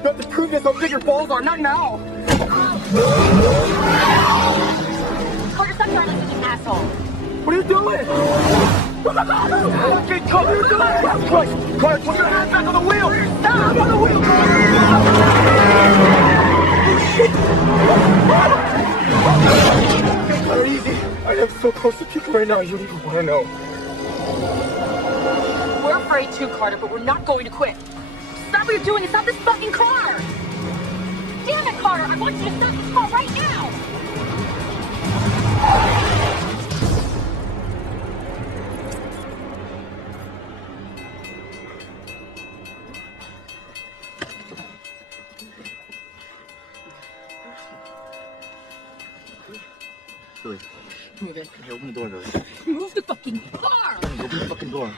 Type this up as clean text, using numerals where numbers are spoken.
You have to prove this how big your balls are, not now. Carter, stop trying like such an asshole. What are you doing? Okay, Carter, what are you doing? Christ, Carter, put your hands back on the wheel. Stop on the wheel, Carter. Carter, easy. I am so close to puking right now. You don't even want to know. We're afraid too, Carter, but we're not going to quit. Stop what you're doing and stop this fucking car! Damn it, Carter! I want you to stop this car right now! Billy, Move it. okay, open the door, Billy. Move the fucking car! Open the fucking door.